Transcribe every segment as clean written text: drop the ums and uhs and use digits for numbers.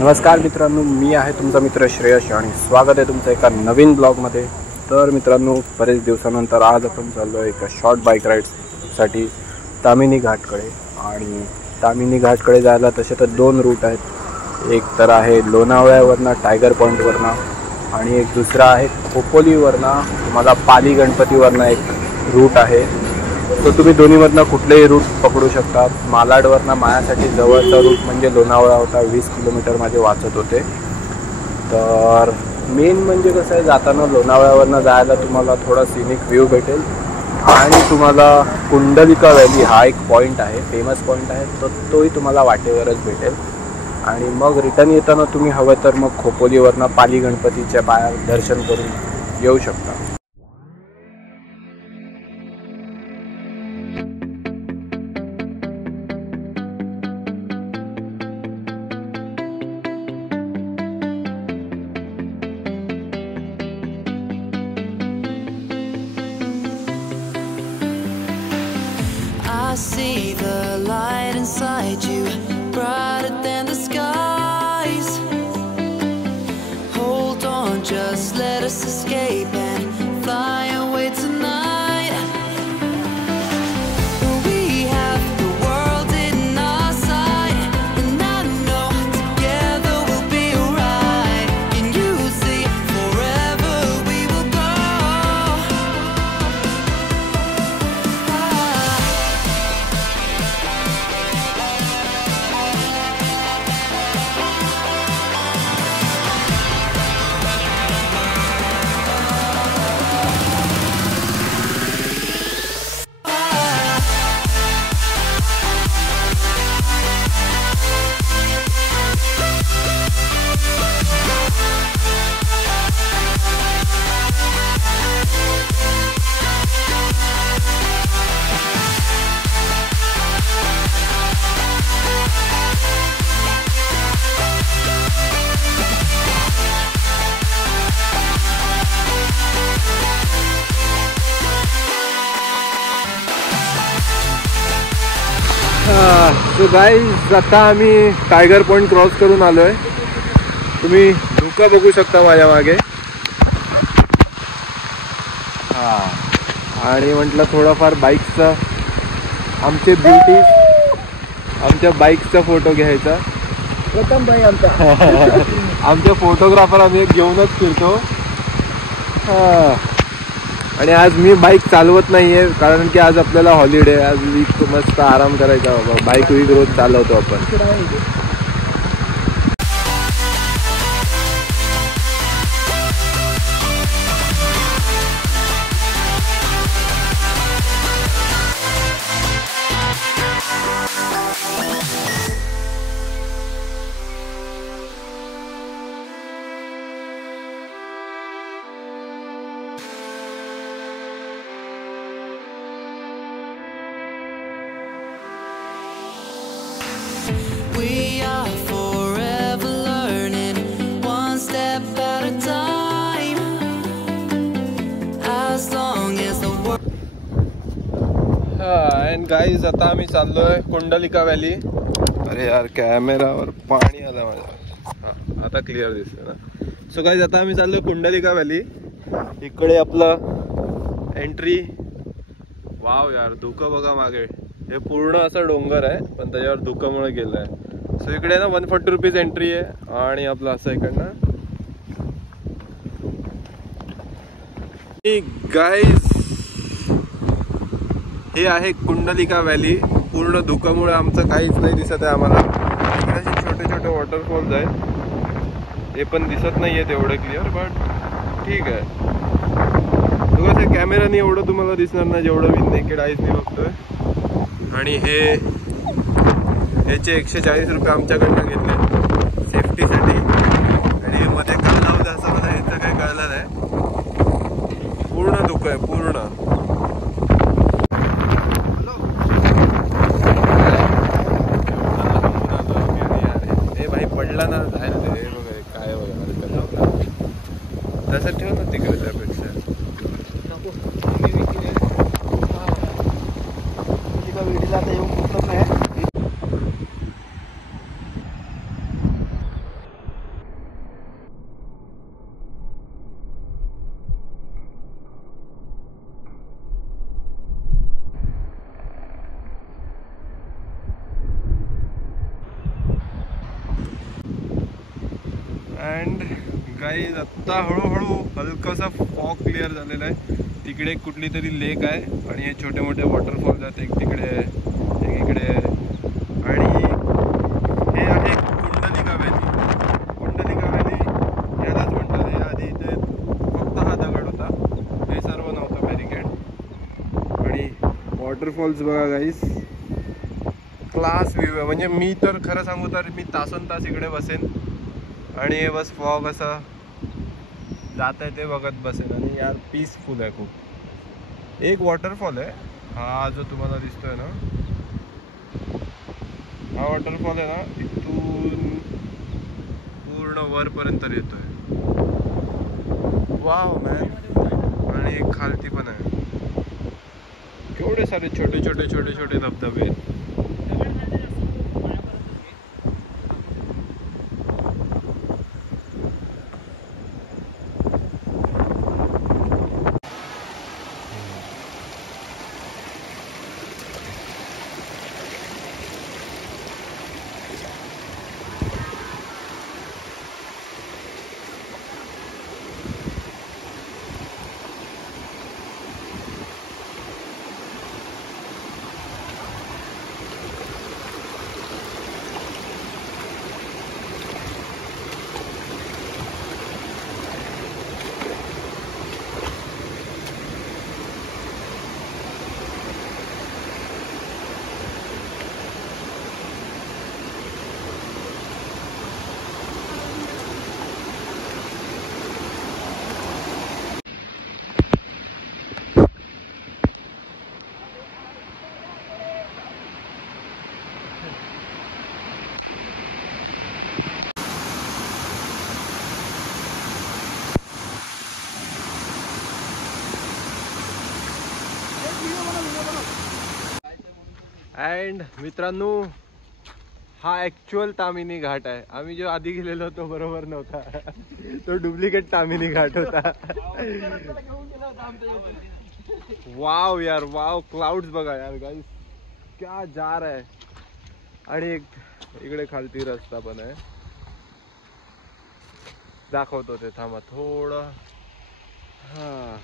नमस्कार मित्रांनो, मी आहे तुमचा मित्र श्रेयश आणि स्वागत आहे तुमचं एका नवीन ब्लॉगमध्ये। तर मित्रांनो, बरेच दिवसानंतर आज आपण चाललो आहे एका शॉर्ट बाईक राईडसाठी तामिनी घाटकडे। आणि तामिनी घाटकडे जायला तसे तर दोन रूट आहेत, एक तर आहे लोणावळ्यावरनं टायगर पॉईंटवरनं आणि एक दुसरा आहे खोपोलीवरनं तुम्हाला पाली गणपतीवरनं एक रूट आहे। तो तुम्ही दोन्हीवरनं कुठलेही रूट पकडू शकता। मालाडवरनं माझ्यासाठी जवळचा रूट म्हणजे लोणावळा होता, 20 किलोमीटर माझे वाचत होते। तर मेन म्हणजे कसं आहे, जाताना लोणावळ्यावरनं जायला तुम्हाला थोडा सिनिक व्ह्यू भेटेल आणि तुम्हाला कुंडलिका व्हॅली हा एक पॉईंट आहे, फेमस पॉईंट आहे, तर तोही तुम्हाला वाटेवरच भेटेल। आणि मग रिटर्न येताना तुम्ही हवं तर मग खोपोलीवरनं पाली गणपतीच्या पाया दर्शन करून येऊ शकता। I see the light inside you, brighter than the skies. Hold on, just let us escape and fly away tonight. We have the world in our sight, and I know together we'll be alright. Can you see forever we will go? So guys, आता आम्ही tiger point cross करून आलो आहे। तुम्ही धुका बघू शकता माझ्या मागे। आणि म्हटलं थोडाफार बाईकचा, आमचे ब्युटी, आमच्या बाईकचा फोटो घ्यायचा। प्रथम भाई आमच्या फोटोग्राफर आम्ही घेऊनच फिरतो। आणि आज मी बाईक चालवत नाहीये, कारण की आज आपल्याला हॉलिडे, आज वीक मस्त आराम करायचा बाबा। बाईक वीक रोज चालवतो आपण। We are forever learning, one step at a time. As long as the world. And guys, आता आम्ही चाललोय कुंडलिका व्हॅली। अरे यार, कॅमेरावर पाणी आलं माझ्या। आता क्लिअर दिसतंय ना। सो गाईज, आता आम्ही चाललोय कुंडलिका व्हॅली। इकडे आपलं एंट्री, वाव यार, धुकं बघा मागे। हे पूर्ण असं डोंगर आहे, पण त्याच्यावर धुकामुळे गेलं आहे। सो इकडे ना 140 रुपीज एंट्री आहे। आणि आपलं असं इकडनं गाईज, हे आहे कुंडलिका व्हॅली। पूर्ण धुकामुळे आमचं काहीच नाही दिसत आहे आम्हाला। इकडे छोटे छोटे वॉटरफॉल्स आहेत, ते पण दिसत नाही आहेत एवढं क्लिअर, बट ठीक आहे। कसं कॅमेराने एवढं तुम्हाला दिसणार नाही जेवढं मी नेकेड आईजने बघतोय। आणि ह्याचे 140 रुपये आमच्याकडनं घेतले सेफ्टीसाठी। आणि मध्ये का लावलं असं मला ह्याचं काही कळलं नाही। पूर्ण धुकं आहे, पूर्ण। हे भाई पडला ना बाहेर, ते बघा काय बघा तसं ठेव ना तिकडे, त्यापेक्षा अँड गाईज आत्ता हळूहळू हलकासा फॉग क्लिअर झालेला आहे. तिकडे कुठली तरी लेक आहे आणि हे छोटे मोठे वॉटरफॉल्स आहेत. एक तिकडे आहे, एक इकडे आहे. आणि हे आहे कुंडलिका व्हॅली. कुंडलिका व्हॅली यालाच म्हणतात. हे आधी इथे फक्त हा दगड होता, हे सर्व नव्हतं बॅरिकेड. आणि वॉटरफॉल्स बघा गाईज, क्लास व्ह्यू आहे. म्हणजे मी तर खरं सांगू तर मी तासन तास इकडे बसेन आणि हे बस फॉग असं जात आहे ते बघत बसेन. आणि यार पीसफुल आहे खूप. एक वॉटरफॉल आहे हा जो तुम्हाला दिसतोय ना, हा वॉटरफॉल आहे ना, इथून पूर्ण वरपर्यंत येतोय. वाव मॅन. आणि एक खालती पण आहे. केवढे सारे छोटे छोटे छोटे छोटे धबधबे. अँड मित्रांनो, हा ॲक्च्युअल तामिनी घाट आहे. आम्ही जो आधी गेलेलो तो बरोबर नव्हता, तो डुप्लिकेट तामिनी घाट होता. वाव यार वाव, क्लाउड्स बघा यार गाईस, क्या जार आहे. आणि एक इकडे खालती रस्ता पण आहे, दाखवतो ते, थांबा थोडं. हा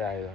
आहे.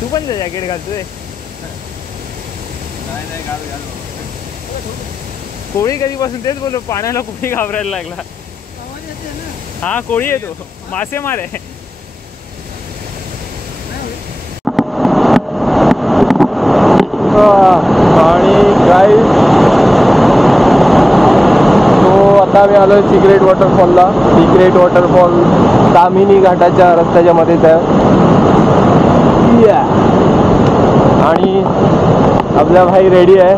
तू पण जॅकेट घालतोय. नाही घाल. कोळी कधीपासून तेच बोललो, पाण्याला कोळी घाबरायला लागला. हा कोळी येतो, मासेमार आहे. आणि गाईस, तो आता मी आलोय सिक्रेट वॉटरफॉलला. सिक्रेट वॉटरफॉल तामिनी घाटाच्या रस्त्याच्या मध्येच आहे. आणि आपला भाई रेडी आहे.